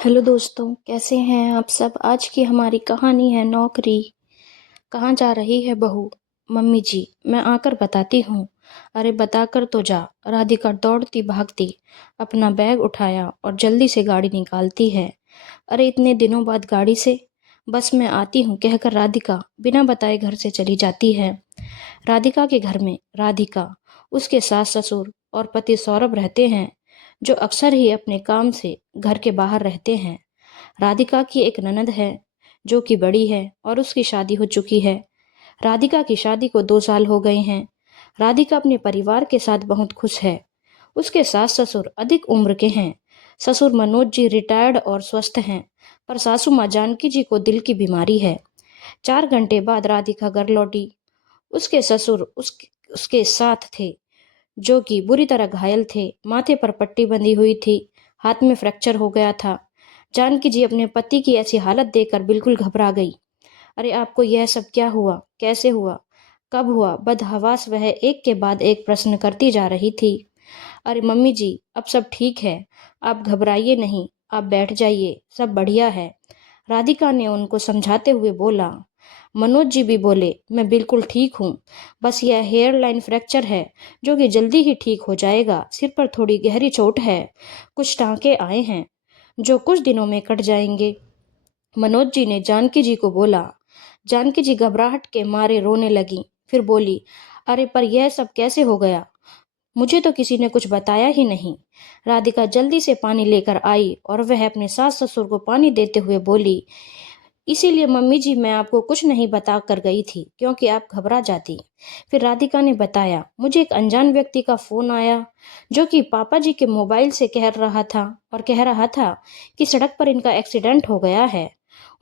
Hello दोस्तों, कैसे हैं आप सब। आज की हमारी कहानी है नौकरी। कहाँ जा रही है बहू। मम्मी जी, मैं आकर बताती हूँ। अरे बताकर तो जा। राधिका दौड़ती भागती अपना बैग उठाया और जल्दी से गाड़ी निकालती है। अरे इतने दिनों बाद गाड़ी से। बस मैं आती हूँ कहकर राधिका बिना बताए घर से चली जाती है। राधिका के घर में राधिका, उसके सास ससुर और पति सौरभ रहते हैं, जो अक्सर ही अपने काम से घर के बाहर रहते हैं। राधिका की एक ननद है, जो कि बड़ी है और उसकी शादी हो चुकी है। राधिका की शादी को 2 साल हो गए हैं। राधिका अपने परिवार के साथ बहुत खुश है। उसके सास ससुर अधिक उम्र के हैं। ससुर मनोज जी रिटायर्ड और स्वस्थ हैं, पर सासू माँ जानकी जी को दिल की बीमारी है। 4 घंटे बाद राधिका घर लौटी। उसके ससुर उसके साथ थे, जो कि बुरी तरह घायल थे। माथे पर पट्टी बंधी हुई थी, हाथ में फ्रैक्चर हो गया था। जानकी जी अपने पति की ऐसी हालत देखकर बिल्कुल घबरा गई। अरे आपको यह सब क्या हुआ, कैसे हुआ, कब हुआ। बदहवास वह एक के बाद एक प्रश्न करती जा रही थी। अरे मम्मी जी, अब सब ठीक है, आप घबराइए नहीं, आप बैठ जाइए, सब बढ़िया है। राधिका ने उनको समझाते हुए बोला। मनोज जी भी बोले, मैं बिल्कुल ठीक हूँ, बस यह हेयर लाइन फ्रैक्चर है, जो कि जल्दी ही ठीक हो जाएगा। सिर पर थोड़ी गहरी चोट है, कुछ टांके आए हैं, जो कुछ दिनों में कट जाएंगे। मनोज जी ने जानकी जी को बोला। जानकी जी घबराहट के मारे रोने लगी, फिर बोली, अरे पर यह सब कैसे हो गया, मुझे तो किसी ने कुछ बताया ही नहीं। राधिका जल्दी से पानी लेकर आई और वह अपने सास ससुर को पानी देते हुए बोली, इसीलिए मम्मी जी मैं आपको कुछ नहीं बता कर गई थी, क्योंकि आप घबरा जाती। फिर राधिका ने बताया, मुझे एक अनजान व्यक्ति का फोन आया, जो कि पापा जी के मोबाइल से कह रहा था कि सड़क पर इनका एक्सीडेंट हो गया है।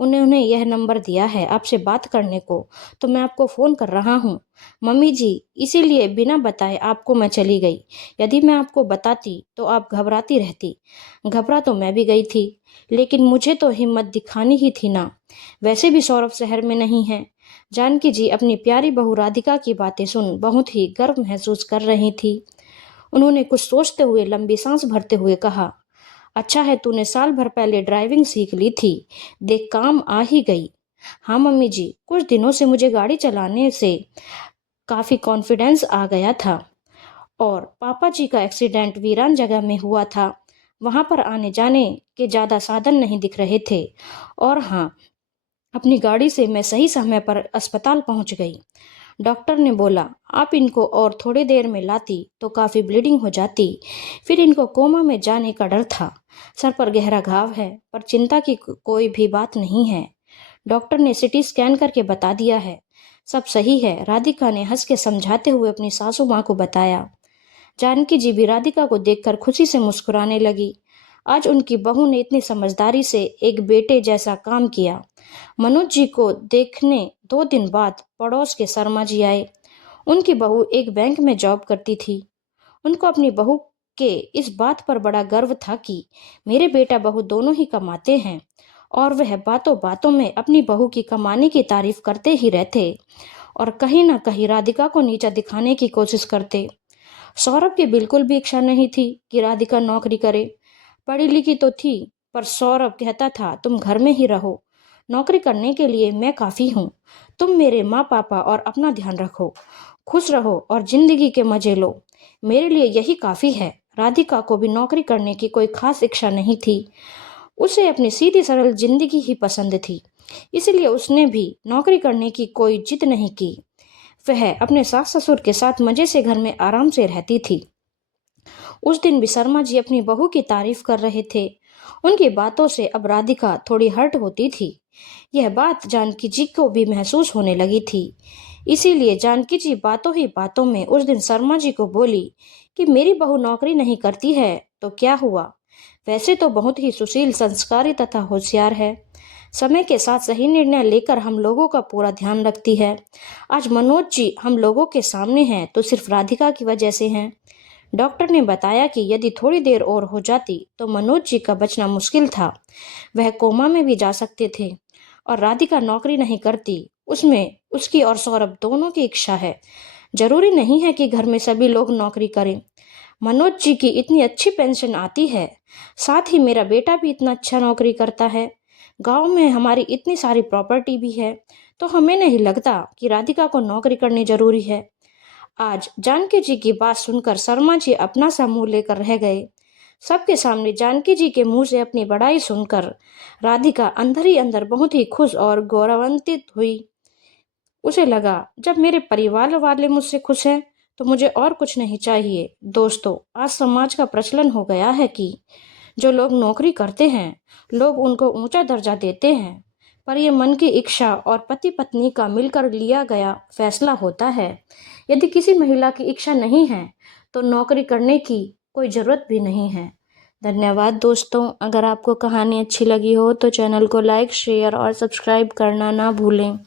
उन्होंने यह नंबर दिया है आपसे बात करने को, तो मैं आपको फोन कर रहा हूँ मम्मी जी। इसीलिए बिना बताए आपको मैं चली गई। यदि मैं आपको बताती तो आप घबराती रहती। घबरा तो मैं भी गई थी, लेकिन मुझे तो हिम्मत दिखानी ही थी ना। वैसे भी सौरभ शहर में नहीं है। जानकी जी अपनी प्यारी बहू राधिका की बातें सुन बहुत ही गर्व महसूस कर रही थी। उन्होंने कुछ सोचते हुए लंबी सांस भरते हुए कहा, अच्छा है तूने साल भर पहले ड्राइविंग सीख ली थी, देख काम आ ही गई। हाँ मम्मी जी, कुछ दिनों से मुझे गाड़ी चलाने से काफी कॉन्फिडेंस आ गया था, और पापा जी का एक्सीडेंट वीरान जगह में हुआ था। वहां पर आने जाने के ज्यादा साधन नहीं दिख रहे थे। और हाँ, अपनी गाड़ी से मैं सही समय पर अस्पताल पहुंच गई। डॉक्टर ने बोला, आप इनको और थोड़ी देर में लाती तो काफ़ी ब्लीडिंग हो जाती, फिर इनको कोमा में जाने का डर था। सर पर गहरा घाव है, पर चिंता की कोई भी बात नहीं है। डॉक्टर ने सिटी स्कैन करके बता दिया है, सब सही है। राधिका ने हंस के समझाते हुए अपनी सासू माँ को बताया। जानकी जी भी राधिका को देखकर खुशी से मुस्कुराने लगी। आज उनकी बहू ने इतनी समझदारी से एक बेटे जैसा काम किया। मनोज जी को देखने 2 दिन बाद पड़ोस के शर्मा जी आए। उनकी बहू एक बैंक में जॉब करती थी। उनको अपनी बहू के इस बात पर बड़ा गर्व था कि मेरे बेटा बहू दोनों ही कमाते हैं, और वह बातों बातों में अपनी बहू की कमाने की तारीफ करते ही रहते और कहीं ना कहीं राधिका को नीचा दिखाने की कोशिश करते। सौरभ की बिल्कुल भी इच्छा नहीं थी कि राधिका नौकरी करे। पढ़ी लिखी तो थी, पर सौरभ कहता था तुम घर में ही रहो, नौकरी करने के लिए मैं काफ़ी हूँ। तुम मेरे माँ पापा और अपना ध्यान रखो, खुश रहो और जिंदगी के मजे लो, मेरे लिए यही काफ़ी है। राधिका को भी नौकरी करने की कोई खास इच्छा नहीं थी। उसे अपनी सीधी सरल जिंदगी ही पसंद थी, इसलिए उसने भी नौकरी करने की कोई जिद नहीं की। वह अपने सास ससुर के साथ मजे से घर में आराम से रहती थी। उस दिन भी शर्मा जी अपनी बहू की तारीफ कर रहे थे। उनकी बातों से अब राधिका थोड़ी हर्ट होती थी। यह बात जानकी जी को भी महसूस होने लगी थी। इसीलिए जानकी जी बातों ही बातों में उस दिन शर्मा जी को बोली कि मेरी बहू नौकरी नहीं करती है तो क्या हुआ, वैसे तो बहुत ही सुशील, संस्कारी तथा होशियार है। समय के साथ सही निर्णय लेकर हम लोगों का पूरा ध्यान रखती है। आज मनोज जी हम लोगों के सामने हैं तो सिर्फ राधिका की वजह से हैं। डॉक्टर ने बताया कि यदि थोड़ी देर और हो जाती तो मनोज जी का बचना मुश्किल था, वह कोमा में भी जा सकते थे। और राधिका नौकरी नहीं करती, उसमें उसकी और सौरभ दोनों की इच्छा है। जरूरी नहीं है कि घर में सभी लोग नौकरी करें। मनोज जी की इतनी अच्छी पेंशन आती है, साथ ही मेरा बेटा भी इतना अच्छा नौकरी करता है, गांव में हमारी इतनी सारी प्रॉपर्टी भी है, तो हमें नहीं लगता कि राधिका को नौकरी करनी जरूरी है। आज जानकी जी की बात सुनकर शर्मा जी अपना सा मुंह लेकर रह गए। सबके सामने जानकी जी के मुंह से अपनी बड़ाई सुनकर राधिका अंदर ही अंदर बहुत ही खुश और गौरवान्वित हुई। उसे लगा, जब मेरे परिवार वाले मुझसे खुश हैं तो मुझे और कुछ नहीं चाहिए। दोस्तों, आज समाज का प्रचलन हो गया है कि जो लोग नौकरी करते हैं, लोग उनको ऊंचा दर्जा देते हैं, पर यह मन की इच्छा और पति पत्नी का मिलकर लिया गया फैसला होता है। यदि किसी महिला की इच्छा नहीं है तो नौकरी करने की कोई ज़रूरत भी नहीं है। धन्यवाद दोस्तों। अगर आपको कहानी अच्छी लगी हो तो चैनल को लाइक, शेयर और सब्सक्राइब करना ना भूलें।